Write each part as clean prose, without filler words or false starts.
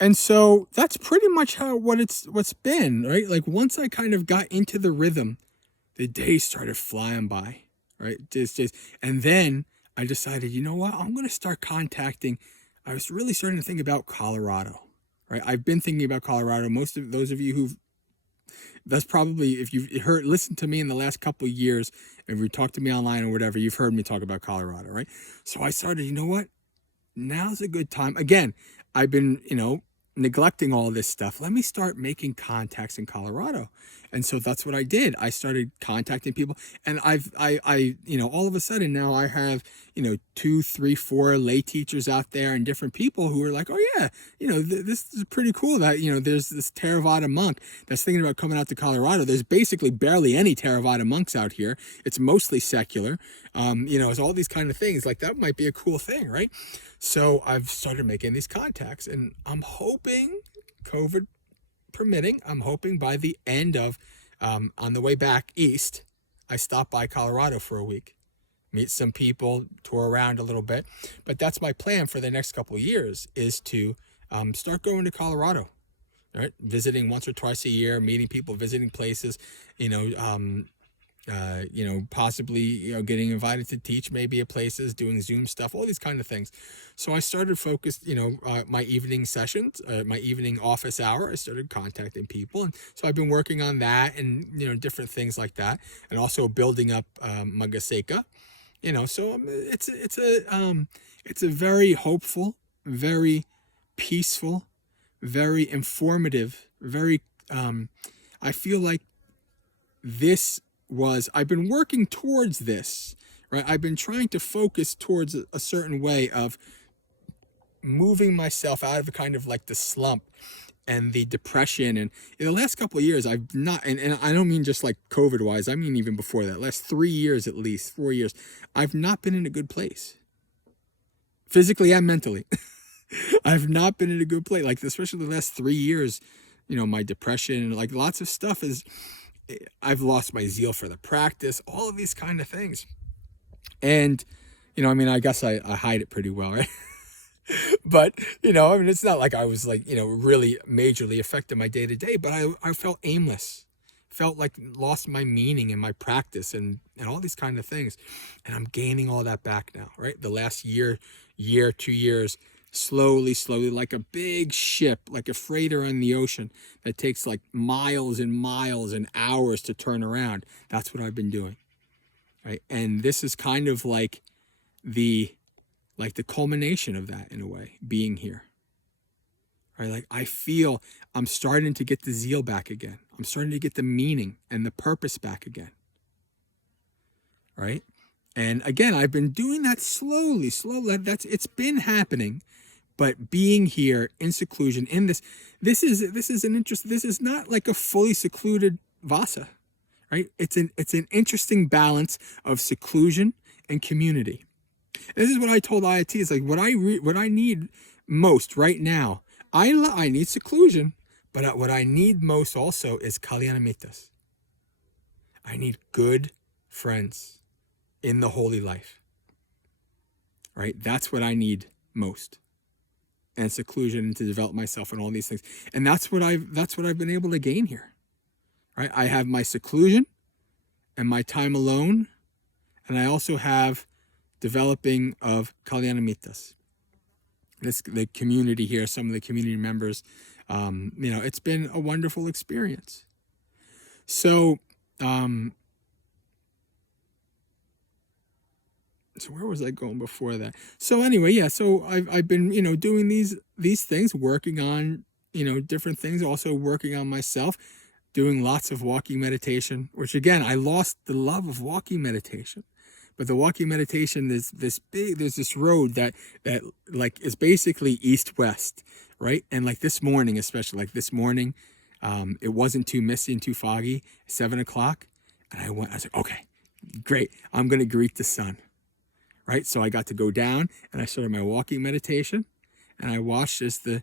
And so that's pretty much what's been, right? Like once I kind of got into the rhythm, the days started flying by, right? Just, and then I decided, you know what? I'm going to start contacting. I was really starting to think about Colorado, right? I've been thinking about Colorado. Most of those of you that's probably, if you've listened to me in the last couple of years, if you talked to me online or whatever, you've heard me talk about Colorado, right? So I started, you know what? Now's a good time. Again, I've been, neglecting all this stuff. Let me start making contacts in Colorado. And so that's what I did. I started contacting people, and all of a sudden now I have, two, three, four lay teachers out there and different people who are like, oh yeah, this is pretty cool that, there's this Theravada monk that's thinking about coming out to Colorado. There's basically barely any Theravada monks out here. It's mostly secular. It's all these kind of things. Like that might be a cool thing, right? So I've started making these contacts, and I'm hoping, COVID permitting, I'm hoping by the end of, on the way back east, I stop by Colorado for a week, meet some people, tour around a little bit. But that's my plan for the next couple of years, is to start going to Colorado, right? Visiting once or twice a year, meeting people, visiting places, possibly, getting invited to teach maybe at places, doing Zoom stuff, all these kind of things. So I started focused, my evening sessions, my evening office hour, I started contacting people. And so I've been working on that and, different things like that. And also building up Magaseka, so it's a very hopeful, very peaceful, very informative, very, I feel like I've been working towards this, right? I've been trying to focus towards a certain way of moving myself out of kind of like the slump and the depression. And in the last couple of years, I've not, and I don't mean just like COVID wise, I mean even before that, last 3 years, at least 4 years, I've not been in a good place, physically and mentally. I've not been in a good place, like especially the last 3 years. My depression, like lots of stuff I've lost my zeal for the practice, all of these kind of things. And, I guess I hide it pretty well, right? But, it's not like I was like, really majorly affected my day to day, but I felt aimless, felt like lost my meaning in my practice and all these kind of things. And I'm gaining all that back now, right? The last year, 2 years, slowly, like a big ship, like a freighter on the ocean that takes like miles and miles and hours to turn around. That's what I've been doing, right? And this is kind of like the culmination of that, in a way, being here, right? Like I feel I'm starting to get the zeal back again. I'm starting to get the meaning and the purpose back again, right? And again, I've been doing that slowly. It's been happening. But being here in seclusion in this is an interest. This is not like a fully secluded Vassa, right? It's an interesting balance of seclusion and community. This is what I told IIT. It's like what I need most right now. I need seclusion, but what I need most also is kalyanamitas. I need good friends in the holy life, right? That's what I need most. And seclusion, and to develop myself and all these things. And that's what I've been able to gain here, right? I have my seclusion and my time alone, and I also have developing of kalyanamitas. The community here, some of the community members, it's been a wonderful experience. So, so where was I going before that? So anyway, yeah, so I've been, doing these things, working on, different things, also working on myself, doing lots of walking meditation, which again, I lost the love of walking meditation. But the walking meditation, there's this road that like is basically east-west, right? And like this morning, especially like this morning, it wasn't too misty and too foggy, 7:00. And I was like, okay, great. I'm going to greet the sun. Right, so I got to go down and I started my walking meditation, and I watched as the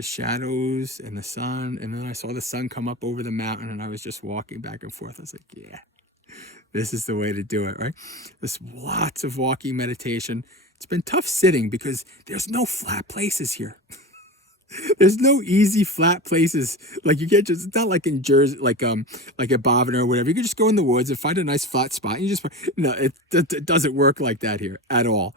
shadows and the sun, and then I saw the sun come up over the mountain, and I was just walking back and forth. I was like, yeah, this is the way to do it, right? There's lots of walking meditation. It's been tough sitting because there's no flat places here. There's no easy flat places. Like you can't just, it's not like in Jersey, like at Bobbin or whatever. You can just go in the woods and find a nice flat spot. And you just, no, it doesn't work like that here at all.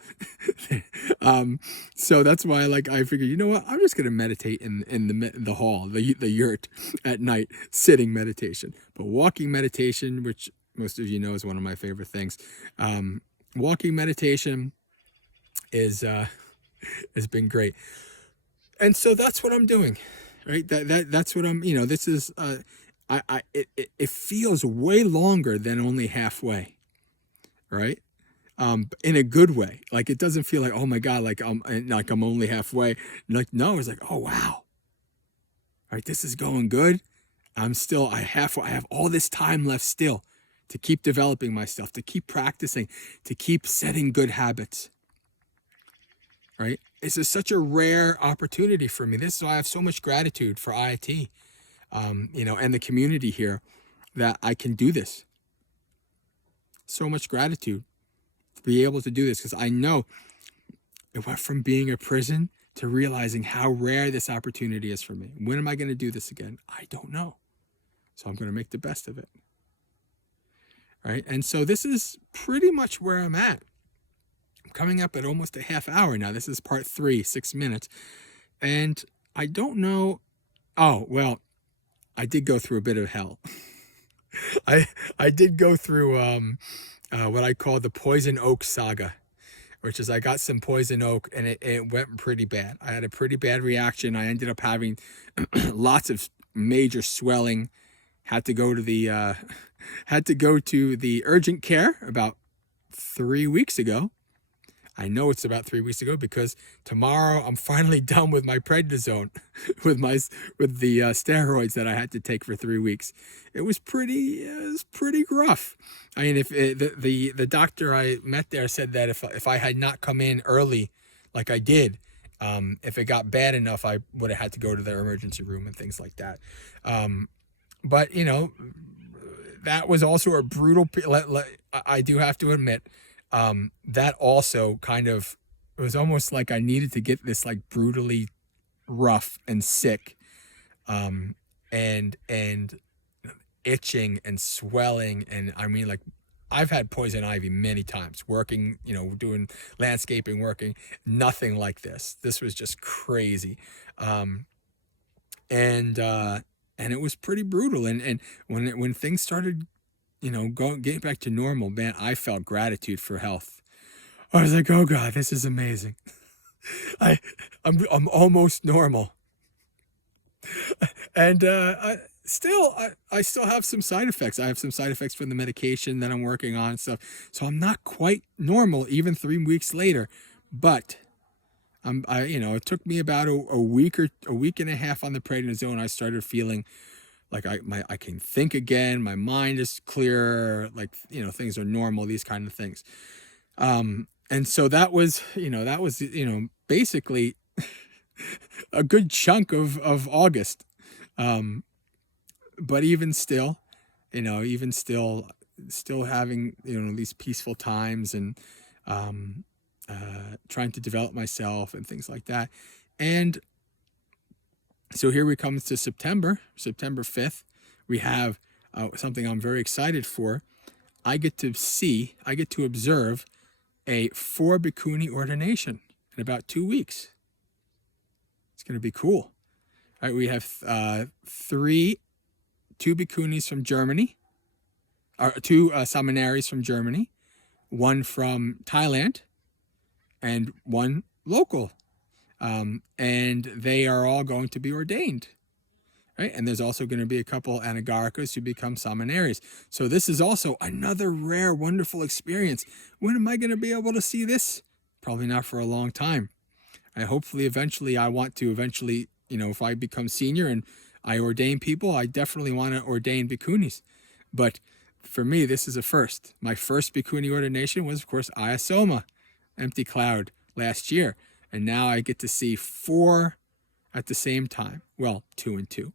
So that's why I figured, you know what, I'm just going to meditate in the hall, the yurt at night, sitting meditation. But walking meditation, which most of you know is one of my favorite things. Walking meditation is, has been great. And so that's what I'm doing, right? That's what I'm, this is, it feels way longer than only halfway, right? In a good way. Like, it doesn't feel like, oh my God, like I'm only halfway. Like, no, it's like, oh, wow. All right. This is going good. I have all this time left still to keep developing myself, to keep practicing, to keep setting good habits. Right? This is such a rare opportunity for me. This is why I have so much gratitude for IIT, and the community here, that I can do this. So much gratitude to be able to do this, because I know it went from being a prison to realizing how rare this opportunity is for me. When am I going to do this again? I don't know. So I'm going to make the best of it. Right? And so this is pretty much where I'm at. Coming up at almost a half hour now. This is part 3, 6 minutes. And I don't know. Oh, well, I did go through a bit of hell. I did go through what I call the poison oak saga, which is I got some poison oak and it went pretty bad. I had a pretty bad reaction. I ended up having lots of major swelling. Had to go to the urgent care about 3 weeks ago. I know it's about 3 weeks ago because tomorrow I'm finally done with my prednisone, with the steroids that I had to take for 3 weeks. It was pretty rough. I mean, if the doctor I met there said that if I had not come in early, like I did, if it got bad enough, I would have had to go to the emergency room and things like that. But that was also a brutal. I do have to admit. That also kind of, it was almost like I needed to get this like brutally rough and sick, and itching and swelling. And I mean, like, I've had poison ivy many times working, doing landscaping, working, nothing like this. This was just crazy. And it was pretty brutal. And when things started, getting back to normal, man, I felt gratitude for health. I was like, oh God, this is amazing. I'm almost normal. And I still have some side effects. I have some side effects from the medication that I'm working on and stuff. So I'm not quite normal even 3 weeks later. But it took me about a week and a half on the prednisone. I started feeling like I can think again. My mind is clearer. Like, things are normal, these kind of things. And so that was basically a good chunk of August. But even still, still having, these peaceful times and, trying to develop myself and things like that. And so here we come to September 5th. We have something I'm very excited for. I get to observe a 4 bhikkhuni ordination in about 2 weeks. It's going to be cool. All right, we have 2 bhikkhunis from Germany, or 2 seminaries from Germany, 1 from Thailand, and 1 local. And they are all going to be ordained, right? And there's also going to be a couple anagarikas who become samaneris. So this is also another rare, wonderful experience. When am I going to be able to see this? Probably not for a long time. I want to eventually, if I become senior and I ordain people, I definitely want to ordain bhikkhunis. But for me, this is a first. My first bhikkhuni ordination was, of course, Ayasoma, Empty Cloud, last year. And now I get to see 4 at the same time. Well, 2 and 2.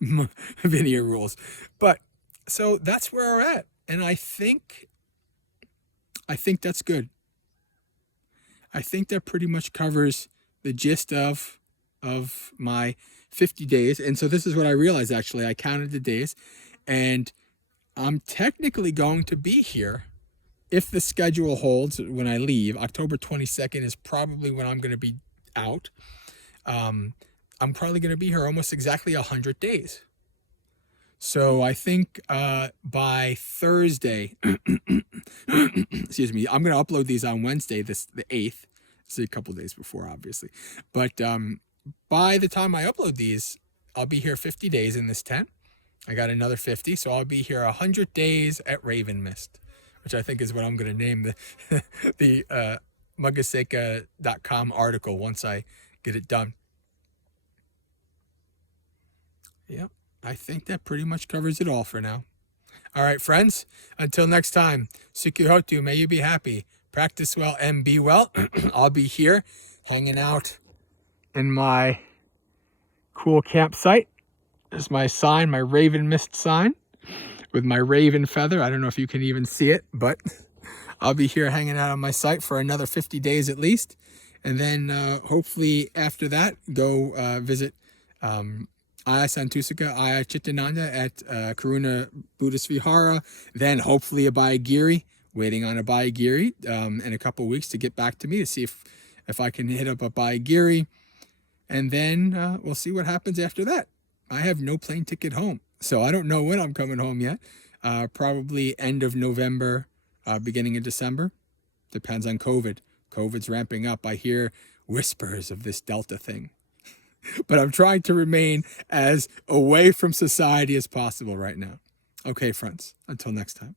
Vinaya rules. But so that's where we're at. And I think that's good. I think that pretty much covers the gist of of my 50 days. And so this is what I realized, actually. I counted the days, and I'm technically going to be here if the schedule holds when I leave. October 22nd is probably when I'm going to be out. I'm probably going to be here almost exactly 100 days. So I think by Thursday, excuse me, I'm going to upload these on Wednesday, the 8th. It's a couple days before, obviously. But by the time I upload these, I'll be here 50 days in this tent. I got another 50, so I'll be here 100 days at Raven Mist, which I think is what I'm going to name the Mugaseka.com article once I get it done. Yep, I think that pretty much covers it all for now. All right, friends, until next time, Sukihotu, may you be happy, practice well, and be well. I'll be here hanging out in my cool campsite. This is my sign, my Raven Mist sign with my raven feather. I don't know if you can even see it, but I'll be here hanging out on my site for another 50 days at least. And then hopefully after that, go visit Aya Santusika, Aya Chittananda at Karuna Buddhist Vihara. Then hopefully Abhayagiri, waiting on Abhayagiri in a couple of weeks to get back to me to see if I can hit up Abhayagiri. And then we'll see what happens after that. I have no plane ticket home, so I don't know when I'm coming home yet. Probably end of November, beginning of December. Depends on COVID. COVID's ramping up. I hear whispers of this Delta thing. But I'm trying to remain as away from society as possible right now. Okay, friends, until next time.